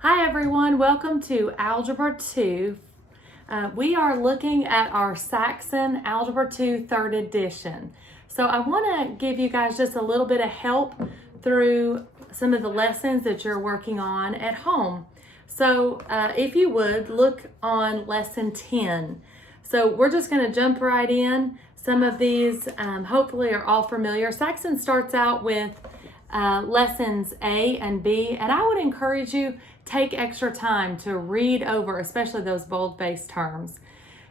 Hi everyone, welcome to Algebra 2. We are looking at our Saxon Algebra 2 3rd edition. So I want to give you guys just a little bit of help through some of the lessons that you're working on at home. So if you would, look on lesson 10. So we're just going to jump right in. Some of these hopefully are all familiar. Saxon starts out with lessons A and B, and I would encourage you take extra time to read over, especially those bold-faced terms.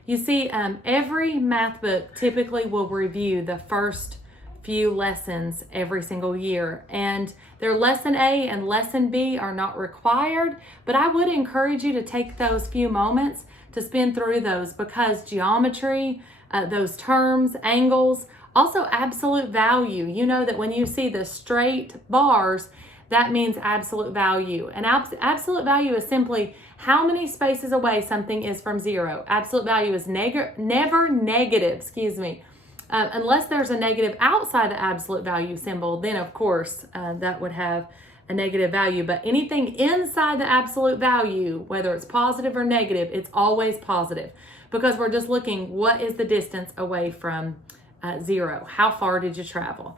You see, every math book typically will review the first few lessons every single year, and their lesson A and lesson B are not required, but I would encourage you to take those few moments to spin through those, because geometry, those terms, angles, also absolute value. You know that when you see the straight bars, that means absolute value. And absolute value is simply how many spaces away something is from zero. Absolute value is never negative, unless there's a negative outside the absolute value symbol, then of course that would have a negative value. But anything inside the absolute value, whether it's positive or negative, it's always positive, because we're just looking what is the distance away from zero. How far did you travel?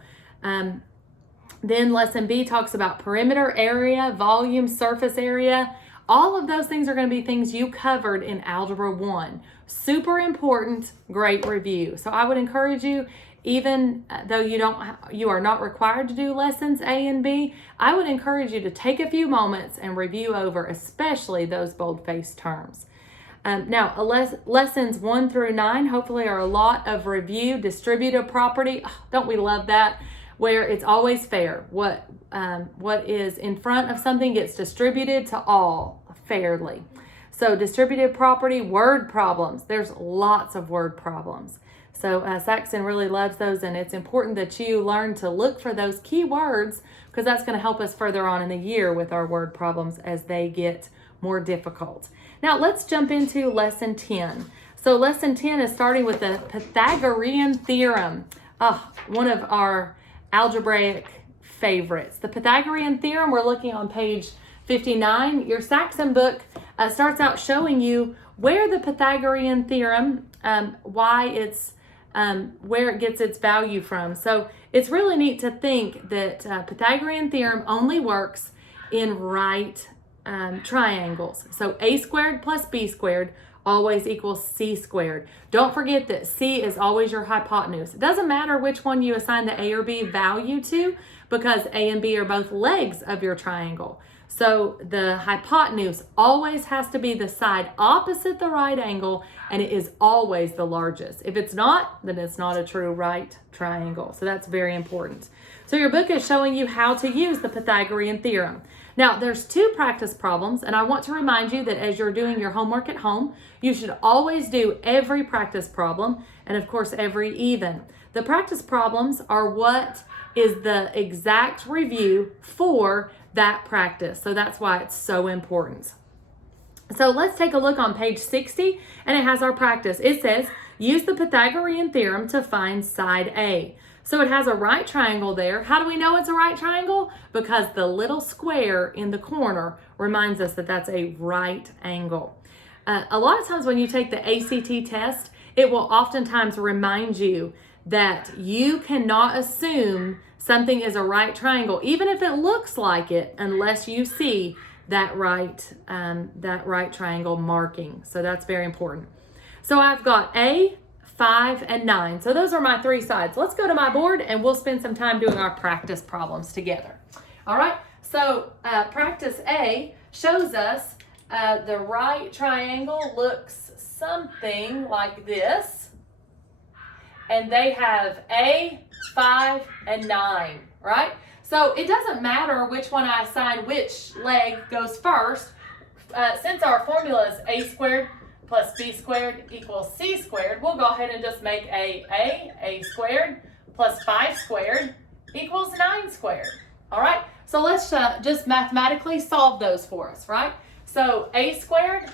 Then lesson B talks about perimeter, area, volume, surface area. All of those things are going to be things you covered in Algebra 1. Super important, great review. So I would encourage you, even though you are not required to do lessons A and B, I would encourage you to take a few moments and review over, especially those bold-faced terms. Now, lessons 1 through 9 hopefully are a lot of review. Distributive property, don't we love that? Where it's always fair. What is in front of something gets distributed to all fairly. So distributive property, word problems. There's lots of word problems. So Saxon really loves those, and it's important that you learn to look for those key words, because that's going to help us further on in the year with our word problems as they get more difficult. Now let's jump into lesson 10. So lesson 10 is starting with the Pythagorean Theorem. One of our algebraic favorites. The Pythagorean Theorem, we're looking on page 59. Your Saxon book starts out showing you where the Pythagorean Theorem, where it gets its value from. So it's really neat to think that Pythagorean Theorem only works in right triangles. So a squared plus b squared always equals c squared. Don't forget that c is always your hypotenuse. It doesn't matter which one you assign the a or b value to, because a and b are both legs of your triangle. So the hypotenuse always has to be the side opposite the right angle, and it is always the largest. If it's not, then it's not a true right triangle. So that's very important. So your book is showing you how to use the Pythagorean Theorem. Now, there's 2 practice problems, and I want to remind you that as you're doing your homework at home, you should always do every practice problem, and of course every even. The practice problems are what is the exact review for that practice, so that's why it's so important. So let's take a look on page 60, and it has our practice. It says, use the Pythagorean theorem to find side A. So it has a right triangle there. How do we know it's a right triangle? Because the little square in the corner reminds us that that's a right angle. A lot of times when you take the ACT test, it will oftentimes remind you that you cannot assume something is a right triangle, even if it looks like it, unless you see that right triangle marking. So that's very important. So I've got A, 5, and 9. So those are my 3 sides. Let's go to my board and we'll spend some time doing our practice problems together. All right, so practice A shows us the right triangle looks something like this. And they have A, 5, and 9, right? So it doesn't matter which one I assign which leg goes first. Since our formula is a squared plus b squared equals c squared, we'll go ahead and just make a squared plus 5 squared equals 9 squared. All right, so let's just mathematically solve those for us, right? So a squared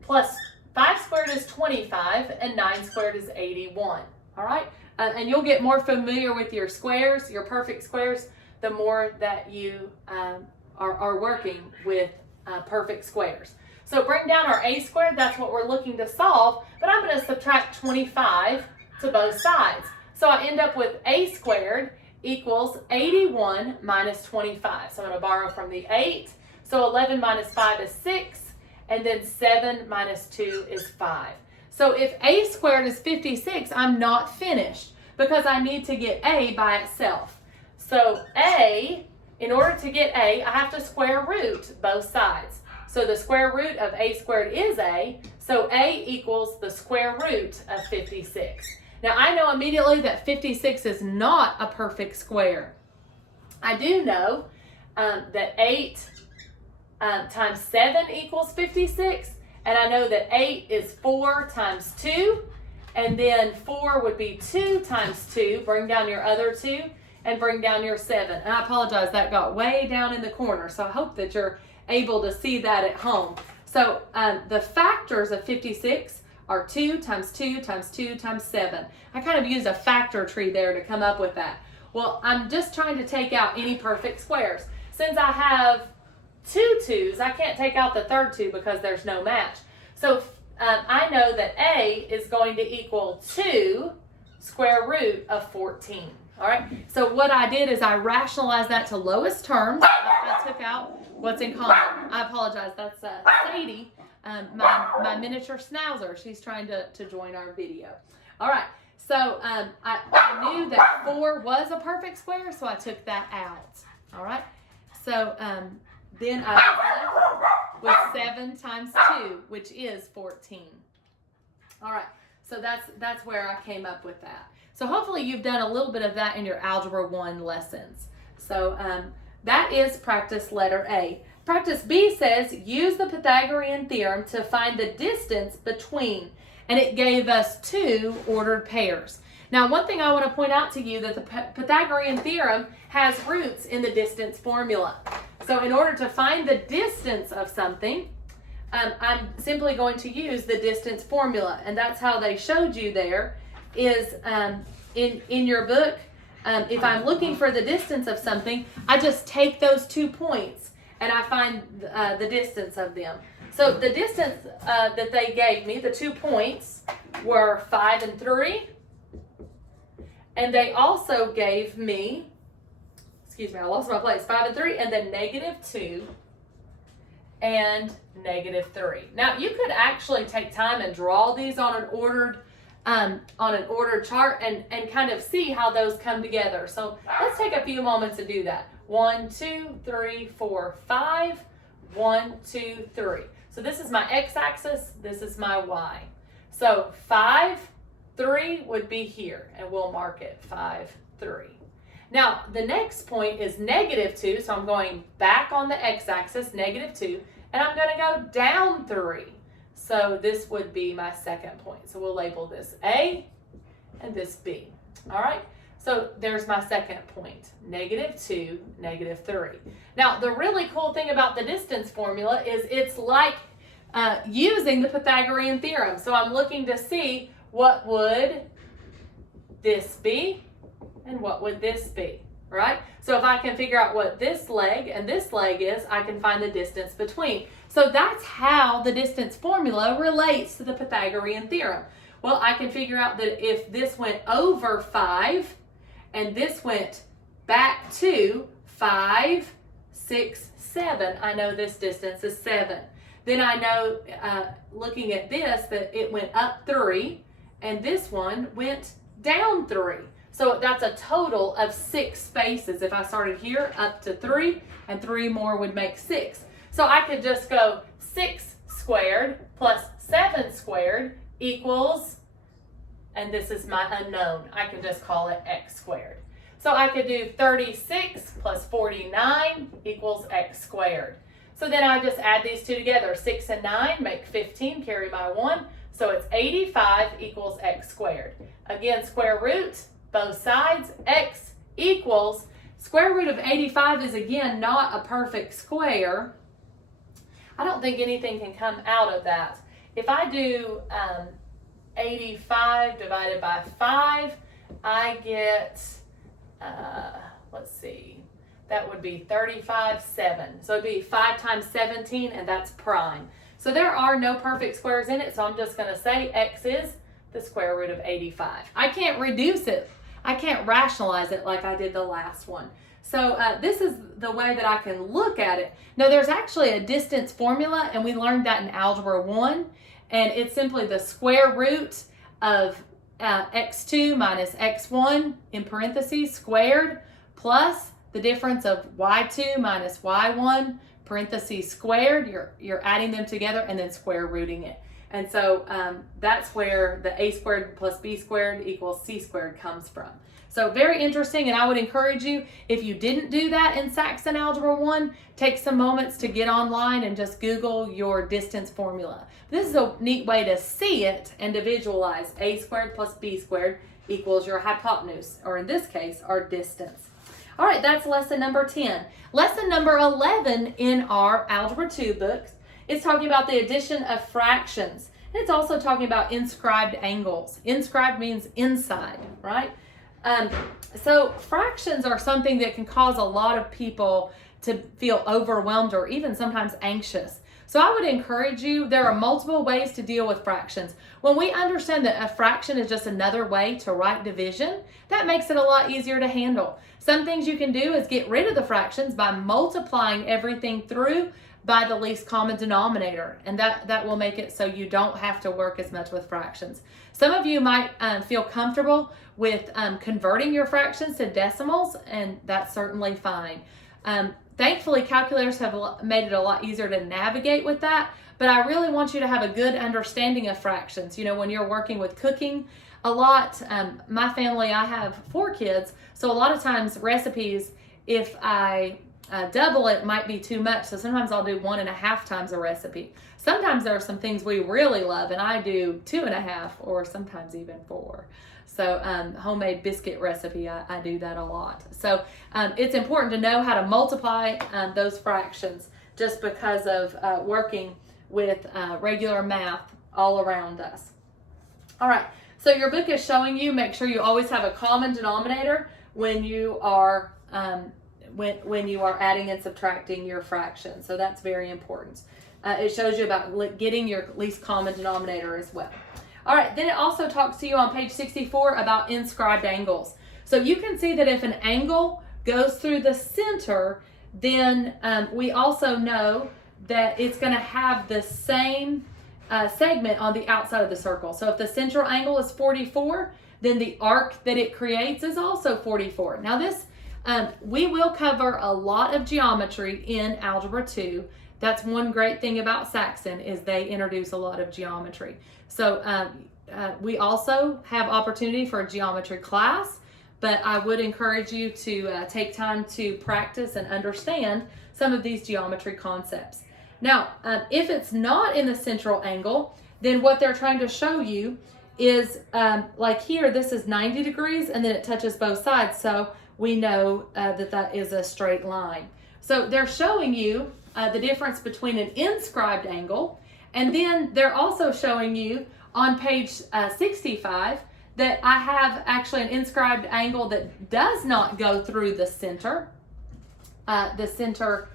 plus 5 squared is 25, and 9 squared is 81. All right, and you'll get more familiar with your squares, your perfect squares, the more that you are working with perfect squares. So bring down our a squared, that's what we're looking to solve, but I'm going to subtract 25 to both sides. So I end up with a squared equals 81 minus 25. So I'm going to borrow from the 8. So 11 minus 5 is 6, and then 7 minus 2 is 5. So if a squared is 56, I'm not finished because I need to get a by itself. So a, in order to get a, I have to square root both sides. So the square root of a squared is a, so a equals the square root of 56. Now I know immediately that 56 is not a perfect square. I do know that 8 times 7 equals 56, and I know that 8 is 4 times 2, and then 4 would be 2 times 2, bring down your other 2, and bring down your 7. And I apologize, that got way down in the corner, so I hope that you're able to see that at home. So the factors of 56 are 2 times 2 times 2 times 7. I kind of used a factor tree there to come up with that. Well, I'm just trying to take out any perfect squares. Since I have 2 2's, I can't take out the third 2 because there's no match. So I know that a is going to equal 2 square root of 14. All right, so what I did is I rationalized that to lowest terms. I took out what's in common. I apologize, that's Sadie, my miniature schnauzer. She's trying to join our video. All right, so I knew that 4 was a perfect square, so I took that out. All right, so then I was left with 7 times 2, which is 14. All right, so that's where I came up with that. So hopefully you've done a little bit of that in your Algebra 1 lessons. So that is practice letter A. Practice B says, use the Pythagorean theorem to find the distance between, and it gave us 2 ordered pairs. Now, one thing I want to point out to you that the Pythagorean theorem has roots in the distance formula. So in order to find the distance of something, I'm simply going to use the distance formula, and that's how they showed you there is in your book. If I'm looking for the distance of something, I just take those 2 points and I find the distance of them. So the distance that they gave me, the 2 points, were 5 and 3. And they also gave me, excuse me, I lost my place, 5 and 3, and then -2 and -3. Now you could actually take time and draw these on an ordered chart and kind of see how those come together. So let's take a few moments to do that. 1, 2, 3, 4, 5. 1, 2, 3. So this is my x-axis, this is my y. So 5, 3 would be here, and we'll mark it 5, 3. Now the next point is -2, so I'm going back on the x-axis, -2, and I'm going to go down 3. So this would be my second point. So we'll label this A and this B. All right, so there's my second point, -2, -3. Now the really cool thing about the distance formula is it's like using the Pythagorean theorem. So I'm looking to see what would this be and what would this be, right? So if I can figure out what this leg and this leg is, I can find the distance between. So that's how the distance formula relates to the Pythagorean theorem. Well, I can figure out that if this went over 5 and this went back to 5, 6, 7, I know this distance is 7. Then I know, looking at this, that it went up 3 and this one went down 3. So that's a total of 6 spaces. If I started here up to 3 and 3 more would make 6. So I could just go 6 squared plus 7 squared equals, and this is my unknown, I can just call it x squared. So I could do 36 plus 49 equals x squared. So then I just add these two together. 6 and 9 make 15, carry my 1. So it's 85 equals x squared. Again, square root, both sides, x equals, square root of 85 is again not a perfect square. I don't think anything can come out of that. If I do 85 divided by 5, I get, let's see, that would be 35, 7. So it'd be 5 times 17, and that's prime. So there are no perfect squares in it, so I'm just going to say x is the square root of 85. I can't reduce it. I can't rationalize it like I did the last one. So this is the way that I can look at it. Now there's actually a distance formula, and we learned that in Algebra 1, and it's simply the square root of x2 minus x1 in parentheses squared plus the difference of y2 minus y1 parentheses squared. You're adding them together and then square rooting it. And so that's where the a squared plus b squared equals c squared comes from. So very interesting, and I would encourage you, if you didn't do that in Saxon Algebra 1, take some moments to get online and just Google your distance formula. This is a neat way to see it and to visualize a squared plus b squared equals your hypotenuse, or in this case, our distance. All right, that's lesson number 10. Lesson number 11 in our Algebra 2 books is talking about the addition of fractions. And it's also talking about inscribed angles. Inscribed means inside, right? So fractions are something that can cause a lot of people to feel overwhelmed or even sometimes anxious. So I would encourage you, there are multiple ways to deal with fractions. When we understand that a fraction is just another way to write division, that makes it a lot easier to handle. Some things you can do is get rid of the fractions by multiplying everything through by the least common denominator, and that will make it so you don't have to work as much with fractions. Some of you might feel comfortable with converting your fractions to decimals, and that's certainly fine. Thankfully, calculators have made it a lot easier to navigate with that, but I really want you to have a good understanding of fractions. You know, when you're working with cooking a lot, my family, I have 4 kids, so a lot of times recipes, if I double it might be too much, so sometimes I'll do 1.5 times a recipe. Sometimes there are some things we really love, and I do 2.5 or sometimes even 4. So homemade biscuit recipe, I do that a lot. So it's important to know how to multiply those fractions just because of working with regular math all around us. All right, so your book is showing you, make sure you always have a common denominator when you are when you are adding and subtracting your fractions. So that's very important. It shows you about getting your least common denominator as well. All right, then it also talks to you on page 64 about inscribed angles. So you can see that if an angle goes through the center, then we also know that it's going to have the same segment on the outside of the circle. So if the central angle is 44, then the arc that it creates is also 44. Now this, we will cover a lot of geometry in Algebra 2. That's one great thing about Saxon is they introduce a lot of geometry. So we also have opportunity for a geometry class, but I would encourage you to take time to practice and understand some of these geometry concepts. Now, if it's not in the central angle, then what they're trying to show you is like here, this is 90 degrees and then it touches both sides. So we know that is a straight line. So they're showing you the difference between an inscribed angle, and then they're also showing you on page 65 that I have actually an inscribed angle that does not go through the center. The center,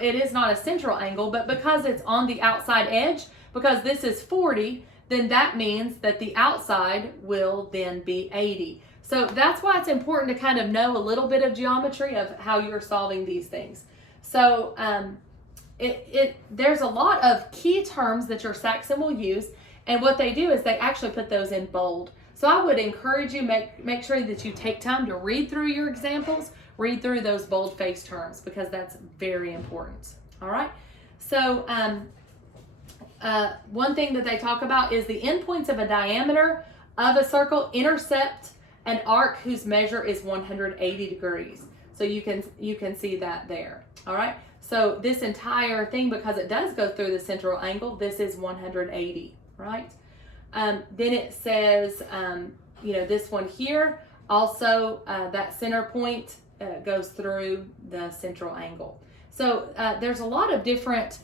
it is not a central angle, but because it's on the outside edge, because this is 40, then that means that the outside will then be 80. So that's why it's important to kind of know a little bit of geometry of how you're solving these things. So there's a lot of key terms that your Saxon will use, and what they do is they actually put those in bold. So I would encourage you, make sure that you take time to read through your examples, read through those bold-faced terms, because that's very important. All right. So one thing that they talk about is the endpoints of a diameter of a circle intercept an arc whose measure is 180 degrees. So you can see that there. All right. So this entire thing, because it does go through the central angle, this is 180, right? Then it says, this one here, also that center point goes through the central angle. So there's a lot of different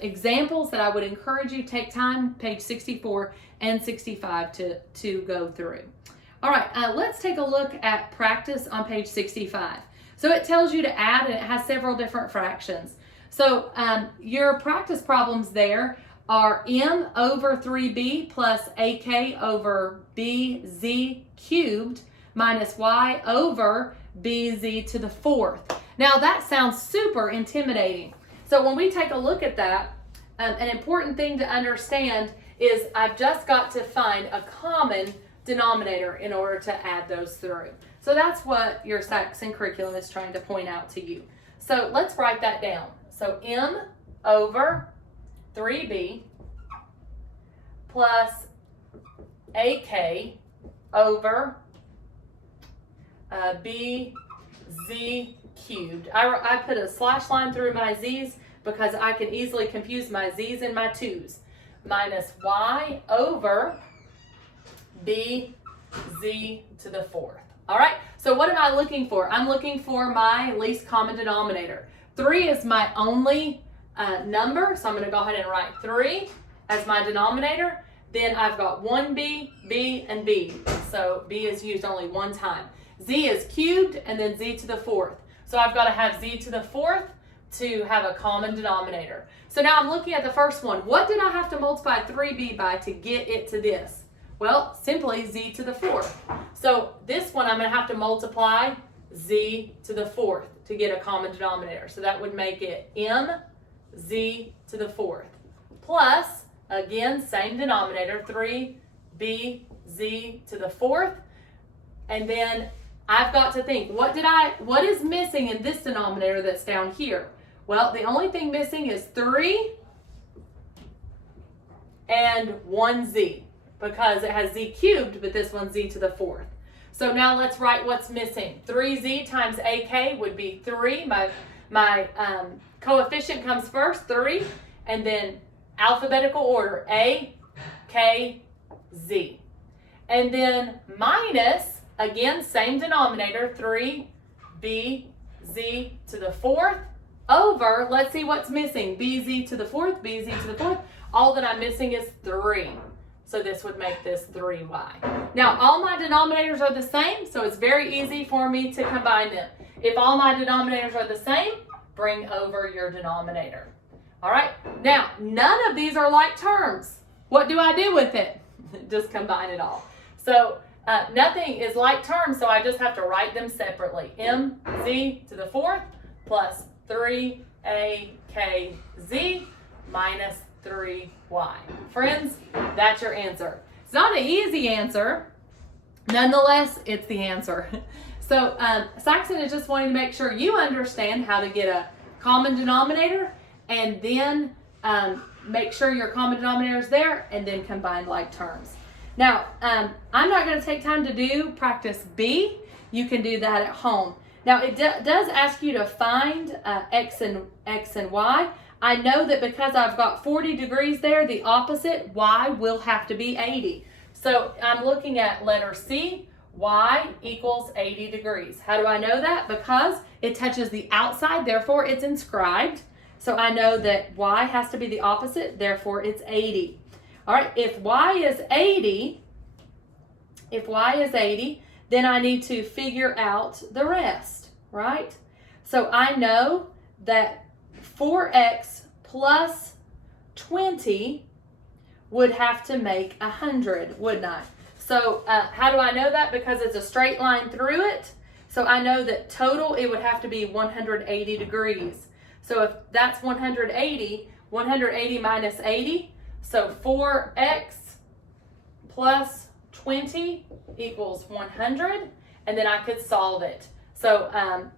examples that I would encourage you take time, page 64 and 65 to go through. All right, let's take a look at practice on page 65. So it tells you to add, and it has several different fractions. So your practice problems there are m over 3b plus ak over bz cubed minus y over bz to the fourth. Now that sounds super intimidating. So when we take a look at that, an important thing to understand is I've just got to find a common denominator in order to add those through. So that's what your Saxon curriculum is trying to point out to you. So let's write that down. So m over 3b plus ak over bz cubed. I put a slash line through my z's because I can easily confuse my z's and my 2's. Minus y over bz to the fourth. All right, so what am I looking for? I'm looking for my least common denominator. 3 is my only number, so I'm going to go ahead and write 3 as my denominator. Then I've got 1b, b, and b. So b is used only one time. Z is cubed, and then z to the fourth. So I've got to have z to the fourth to have a common denominator. So now I'm looking at the first one. What did I have to multiply 3b by to get it to this? Well, simply z to the fourth. So this one I'm going to have to multiply z to the fourth to get a common denominator. So that would make it mz to the fourth plus, again, same denominator, 3bz to the fourth. And then I've got to think, what is missing in this denominator that's down here? Well, the only thing missing is 3 and 1z because it has z cubed, but this one's z to the fourth. So now let's write what's missing. 3z times ak would be 3. My coefficient comes first, 3, and then alphabetical order, a, k, z. And then minus, again, same denominator, 3bz to the fourth over, let's see what's missing, bz to the fourth, bz to the fourth. All that I'm missing is 3. So this would make this 3y. Now, all my denominators are the same, so it's very easy for me to combine them. If all my denominators are the same, bring over your denominator. All right, now, none of these are like terms. What do I do with it? Just combine it all. So nothing is like terms, so I just have to write them separately. mz to the fourth plus 3akz minus 3y. Friends, that's your answer. It's not an easy answer. Nonetheless, it's the answer. So Saxon is just wanting to make sure you understand how to get a common denominator and then make sure your common denominator is there and then combine like terms. Now, I'm not going to take time to do practice B. You can do that at home. Now, it does ask you to find x and y. I know that because I've got 40 degrees there, the opposite, y, will have to be 80. So I'm looking at letter C, y equals 80 degrees. How do I know that? Because it touches the outside, therefore it's inscribed. So I know that y has to be the opposite, therefore it's 80. All right, if y is 80, then I need to figure out the rest, right? So I know that 4x plus 20 would have to make 100, wouldn't I? So how do I know that? Because it's a straight line through it. So I know that total, it would have to be 180 degrees. So if that's 180 minus 80, so 4x plus 20 equals 100, and then I could solve it. So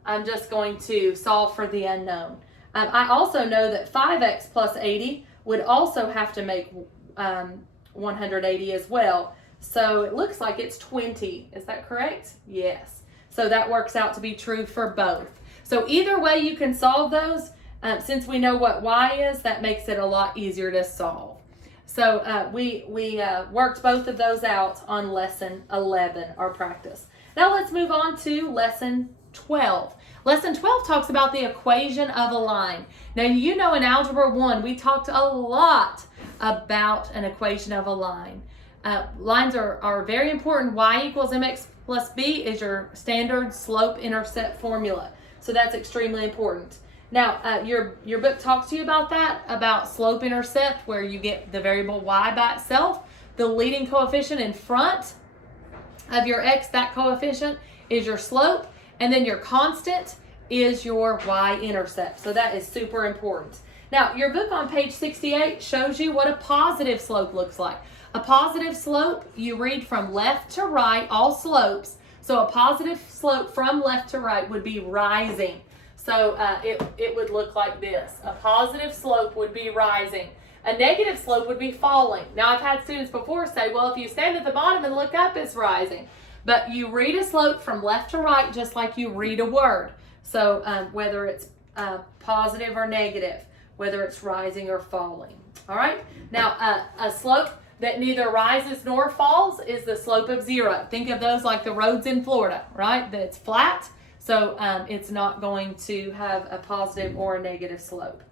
I'm just going to solve for the unknown. I also know that 5x plus 80 would also have to make 180 as well. So it looks like it's 20. Is that correct? Yes. So that works out to be true for both. So either way you can solve those. Since we know what y is, that makes it a lot easier to solve. So we worked both of those out on lesson 11, our practice. Now let's move on to lesson 12. Lesson 12 talks about the equation of a line. Now you know in Algebra 1 we talked a lot about an equation of a line. Lines are very important. Y equals mx plus b is your standard slope-intercept formula. So that's extremely important. Now, your book talks to you about that, about slope-intercept, where you get the variable y by itself. The leading coefficient in front of your x, that coefficient, is your slope, and then your constant is your y-intercept. So that is super important. Now, your book on page 68 shows you what a positive slope looks like. A positive slope, you read from left to right, all slopes. So a positive slope from left to right would be rising. So it would look like this. A positive slope would be rising. A negative slope would be falling. Now, I've had students before say, well, if you stand at the bottom and look up, it's rising. But you read a slope from left to right just like you read a word. So whether it's positive or negative, whether it's rising or falling. All right? Now, a slope that neither rises nor falls is the slope of 0. Think of those like the roads in Florida, right? That's flat, so it's not going to have a positive or a negative slope.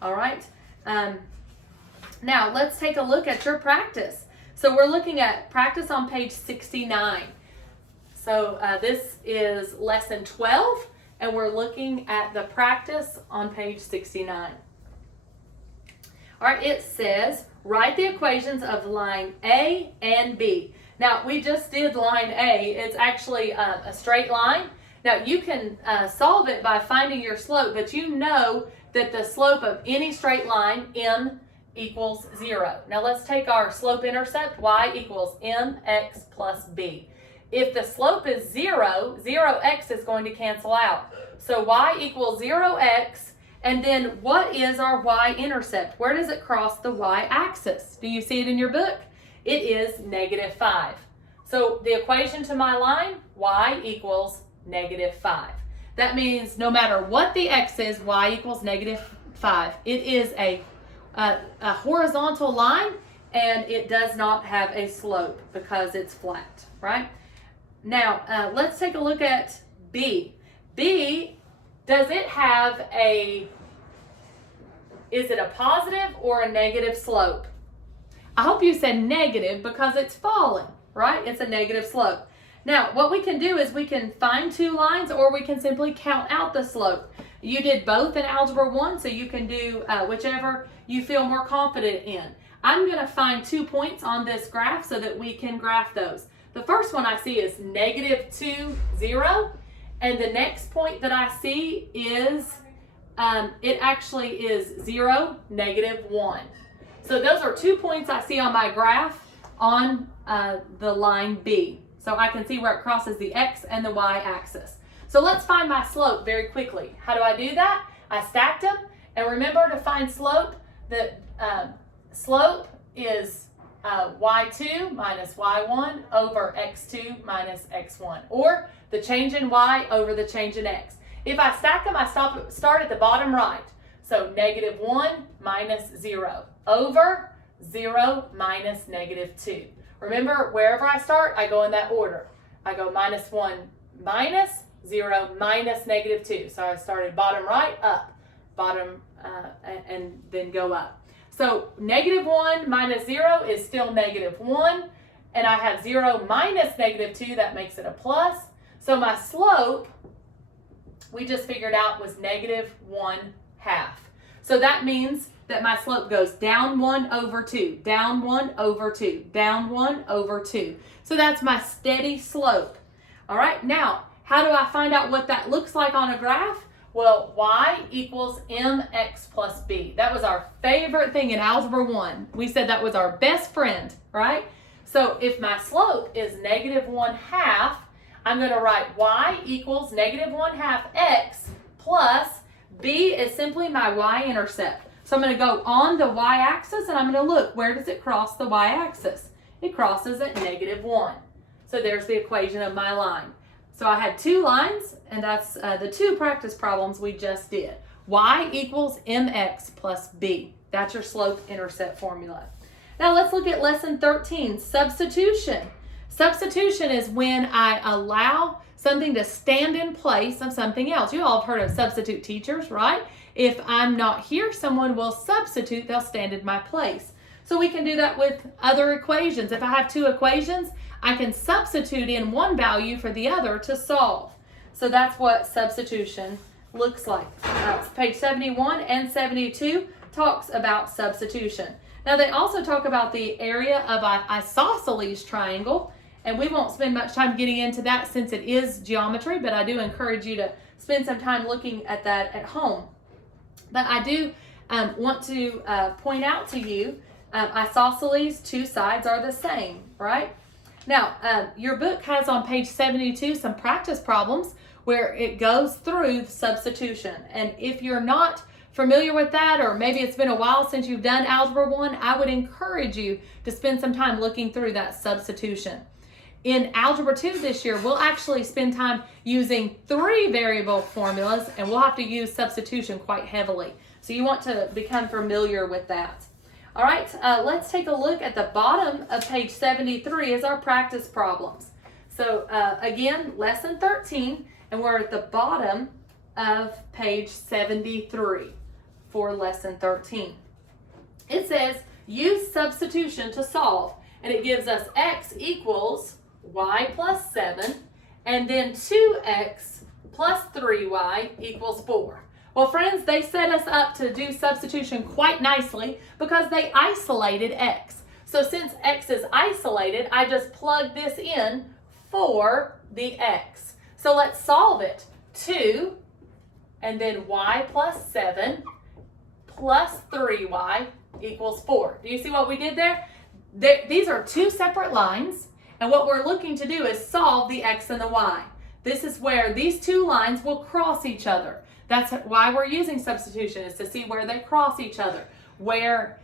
All right? Now, let's take a look at your practice. So we're looking at practice on page 69. So this is lesson 12, and we're looking at the practice on page 69. All right, it says, write the equations of line A and B. Now, we just did line A. It's actually a straight line. Now, you can solve it by finding your slope, but you know that the slope of any straight line, m, equals 0. Now, let's take our slope-intercept. Y equals mx plus b. If the slope is 0, 0x is going to cancel out. So y equals 0x. And then what is our y-intercept? Where does it cross the y-axis? Do you see it in your book? It is -5. So the equation to my line, y equals -5. That means no matter what the x is, y equals -5. It is a horizontal line, and it does not have a slope because it's flat, right? Now, let's take a look at B. B, does it have is it a positive or a negative slope? I hope you said negative because it's falling, right? It's a negative slope. Now, what we can do is we can find two lines, or we can simply count out the slope. You did both in Algebra 1, so you can do whichever you feel more confident in. I'm going to find 2 points on this graph so that we can graph those. The first one I see is -2, 0. And the next point that I see is, it actually is 0, -1. So those are 2 points I see on my graph on the line B. So I can see where it crosses the x and the y axis. So let's find my slope very quickly. How do I do that? I stacked them, and remember to find slope, the slope is y2 minus y1 over x2 minus x1, or the change in y over the change in x. If I stack them, I start at the bottom right. So -1 minus 0 over 0 minus -2. Remember, wherever I start, I go in that order. I go -1 minus 0 minus -2. So I started bottom right, up, bottom, and then go up. So -1 minus 0 is still -1, and I have 0 minus -2, that makes it a plus. So my slope, we just figured out, was -1/2. So that means that my slope goes down 1 over 2, down 1 over 2, down 1 over 2. So that's my steady slope. All right, now, how do I find out what that looks like on a graph? Well, y equals mx plus b. That was our favorite thing in Algebra 1. We said that was our best friend, right? So if my slope is -1/2, I'm going to write y equals -1/2 x plus b is simply my y-intercept. So I'm going to go on the y-axis, and I'm going to look, where does it cross the y-axis? It crosses at -1. So there's the equation of my line. So I had 2 lines, and that's the 2 practice problems we just did. Y equals mx plus b. That's your slope-intercept formula. Now let's look at lesson 13, substitution. Substitution is when I allow something to stand in place of something else. You all have heard of substitute teachers, right? If I'm not here, someone will substitute, they'll stand in my place. So we can do that with other equations. If I have 2 equations, I can substitute in one value for the other to solve. So that's what substitution looks like. Page 71 and 72 talks about substitution. Now they also talk about the area of an isosceles triangle, and we won't spend much time getting into that since it is geometry, but I do encourage you to spend some time looking at that at home. But I do want to point out to you, isosceles, two sides are the same, right? Now, your book has on page 72 some practice problems where it goes through substitution. And if you're not familiar with that, or maybe it's been a while since you've done Algebra 1, I would encourage you to spend some time looking through that substitution. In Algebra 2 this year, we'll actually spend time using 3 variable formulas, and we'll have to use substitution quite heavily. So you want to become familiar with that. All right, let's take a look at the bottom of page 73 as our practice problems. So again, lesson 13, and we're at the bottom of page 73 for lesson 13. It says, use substitution to solve, and it gives us x equals y plus 7, and then 2x plus 3y equals 4. Well, friends, they set us up to do substitution quite nicely because they isolated x. So since x is isolated, I just plug this in for the x. So let's solve it. 2, and then y plus 7 plus 3y equals 4. Do you see what we did there? These are 2 separate lines, and what we're looking to do is solve the x and the y. This is where these 2 lines will cross each other. That's why we're using substitution, is to see where they cross each other, where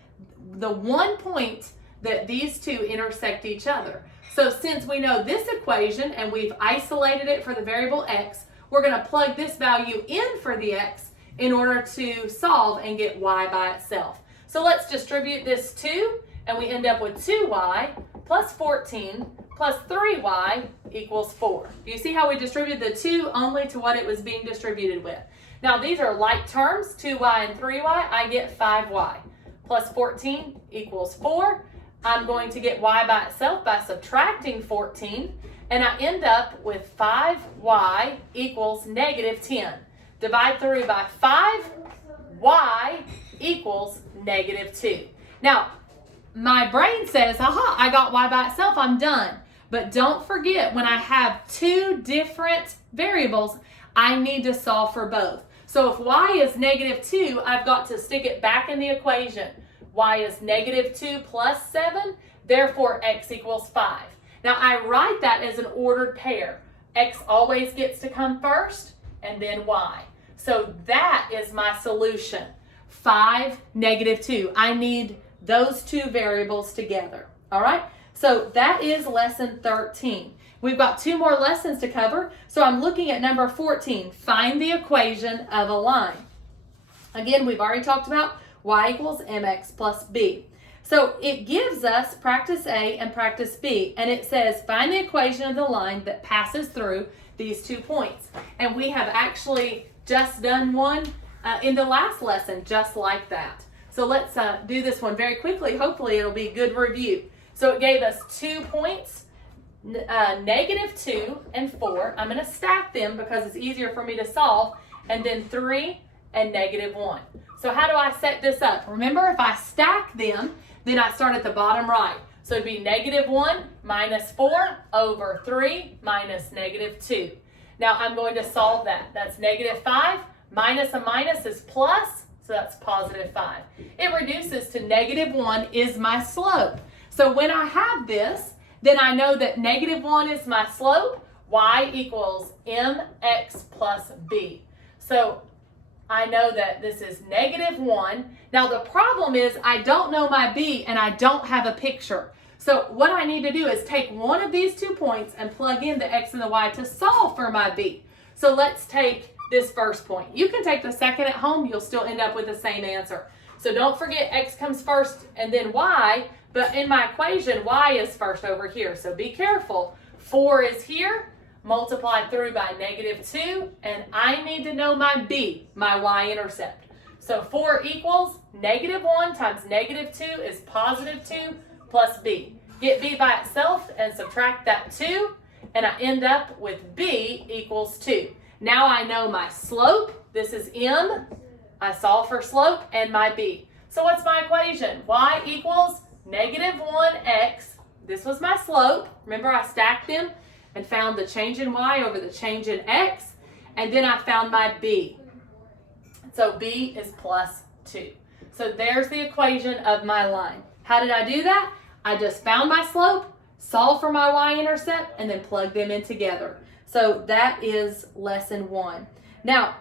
the one point that these 2 intersect each other. So since we know this equation and we've isolated it for the variable x, we're going to plug this value in for the x in order to solve and get y by itself. So let's distribute this 2, and we end up with 2y plus 14 plus 3y equals 4. Do you see how we distributed the 2 only to what it was being distributed with? Now these are like terms, 2y and 3y. I get 5y plus 14 equals 4. I'm going to get y by itself by subtracting 14, and I end up with 5y equals negative 10. Divide through by 5, y equals negative 2. Now, my brain says, aha, I got y by itself, I'm done. But don't forget, when I have 2 different variables, I need to solve for both. So if y is negative 2, I've got to stick it back in the equation. Y is negative 2 plus 7, therefore x equals 5. Now I write that as an ordered pair. X always gets to come first, and then y. So that is my solution. 5, negative 2. I need those 2 variables together. All right? So that is lesson 13. We've got 2 more lessons to cover. So I'm looking at number 14. Find the equation of a line. Again, we've already talked about y equals mx plus b. So it gives us practice A and practice B, and it says find the equation of the line that passes through these 2 points. And we have actually just done one in the last lesson just like that. So let's do this one very quickly. Hopefully it'll be a good review. So it gave us 2 points, negative 2 and 4. I'm going to stack them because it's easier for me to solve, and then 3 and negative 1. So how do I set this up? Remember, if I stack them, then I start at the bottom right. So it'd be negative 1 minus 4 over 3 minus negative 2. Now I'm going to solve that. That's negative 5 minus a minus is plus, so that's positive 5. It reduces to negative 1 is my slope. So when I have this, then I know that negative 1 is my slope. Y equals mx plus b. So I know that this is negative 1. Now the problem is I don't know my b and I don't have a picture. So what I need to do is take one of these 2 points and plug in the x and the y to solve for my b. So let's take this first point. You can take the second at home, you'll still end up with the same answer. So don't forget x comes first and then y, but in my equation, y is first over here. So be careful. 4 is here, multiplied through by negative 2, and I need to know my b, my y-intercept. So 4 equals negative 1 times negative 2 is positive 2 plus b. Get b by itself and subtract that 2, and I end up with b equals 2. Now I know my slope, this is M, I solve for slope, and my B. So what's my equation? Y equals -1x. This was my slope. Remember, I stacked them and found the change in y over the change in x. And then I found my b. So b is +2. So there's the equation of my line. How did I do that? I just found my slope, solved for my y-intercept, and then plugged them in together. So that is lesson 1. Now,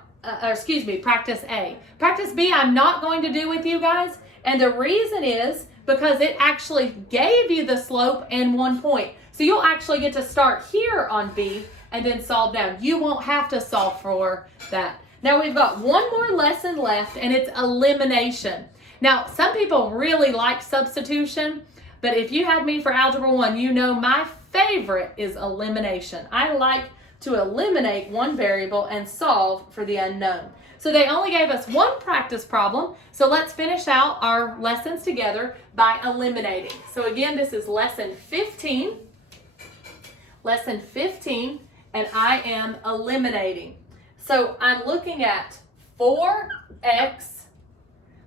practice A. Practice B, I'm not going to do with you guys. And the reason is because it actually gave you the slope and 1 point. So you'll actually get to start here on B and then solve down. You won't have to solve for that. Now we've got one more lesson left, and it's elimination. Now, some people really like substitution, but if you had me for Algebra 1, you know my favorite is elimination. I like to eliminate one variable and solve for the unknown. So they only gave us one practice problem, so let's finish out our lessons together by eliminating. So again, this is lesson 15. Lesson 15, and I am eliminating. So I'm looking at 4x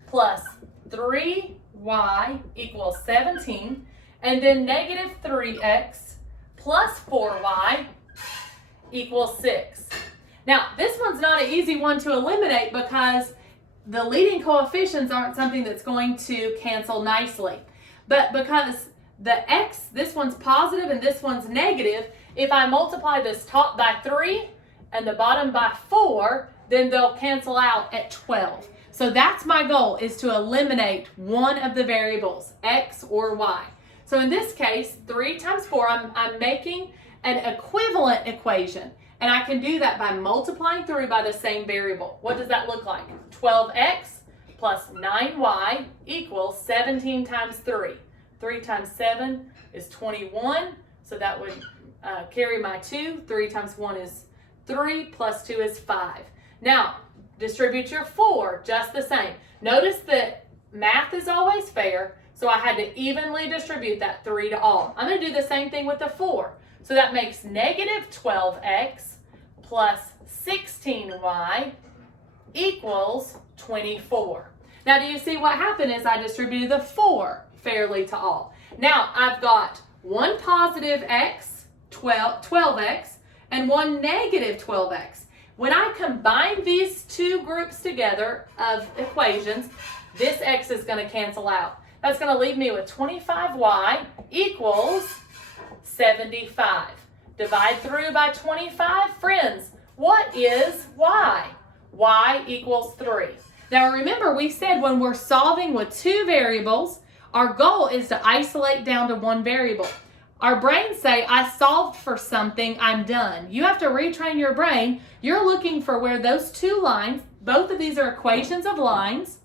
plus 3y equals 17, and then -3x plus 4y equals 6. Now, this one's not an easy one to eliminate because the leading coefficients aren't something that's going to cancel nicely. But because the x, this one's positive and this one's negative, if I multiply this top by 3 and the bottom by 4, then they'll cancel out at 12. So that's my goal, is to eliminate one of the variables, x or y. So in this case, 3 times 4, I'm making an equivalent equation. And I can do that by multiplying through by the same variable. What does that look like? 12x plus 9y equals 17 times 3. 3 times 7 is 21, so that would carry my 2. 3 times 1 is 3, plus 2 is 5. Now, distribute your 4 just the same. Notice that math is always fair, so I had to evenly distribute that 3 to all. I'm going to do the same thing with the 4. So that makes -12x plus 16y equals 24. Now, do you see what happened is I distributed the 4 fairly to all. Now, I've got one positive x, 12x, and one negative 12x. When I combine these two groups together of equations, this x is going to cancel out. That's going to leave me with 25y equals 75. Divide through by 25. Friends, what is y? Y equals 3. Now remember, we said when we're solving with two variables, our goal is to isolate down to one variable. Our brains say, I solved for something, I'm done. You have to retrain your brain. You're looking for where those two lines, both of these are equations of lines.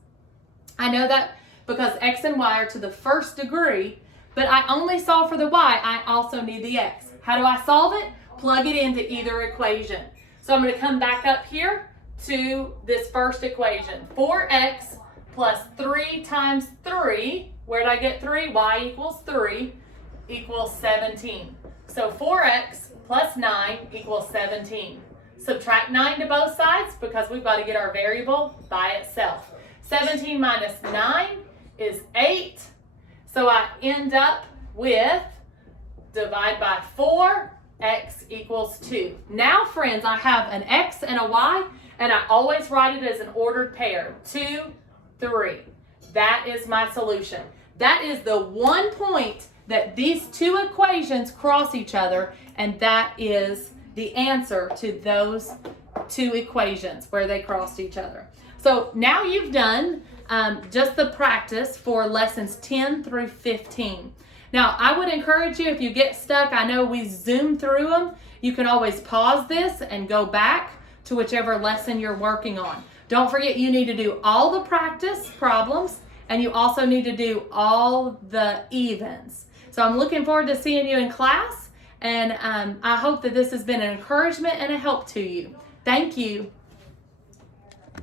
I know that because x and y are to the first degree, but I only solve for the y, I also need the x. How do I solve it? Plug it into either equation. So I'm going to come back up here to this first equation. 4x plus 3 times 3, where did I get 3? Y equals 3 equals 17. So 4x plus 9 equals 17. Subtract 9 to both sides because we've got to get our variable by itself. 17 minus 9 is 8. So I end up with divide by 4, x equals 2. Now, friends, I have an x and a y, and I always write it as an ordered pair. 2, 3. That is my solution. That is the one point that these two equations cross each other, and that is the answer to those two equations where they crossed each other. So now you've done just the practice for lessons 10 through 15. Now, I would encourage you, if you get stuck, I know we zoom through them, you can always pause this and go back to whichever lesson you're working on. Don't forget, you need to do all the practice problems, and you also need to do all the evens. So I'm looking forward to seeing you in class, and I hope that this has been an encouragement and a help to you. Thank you.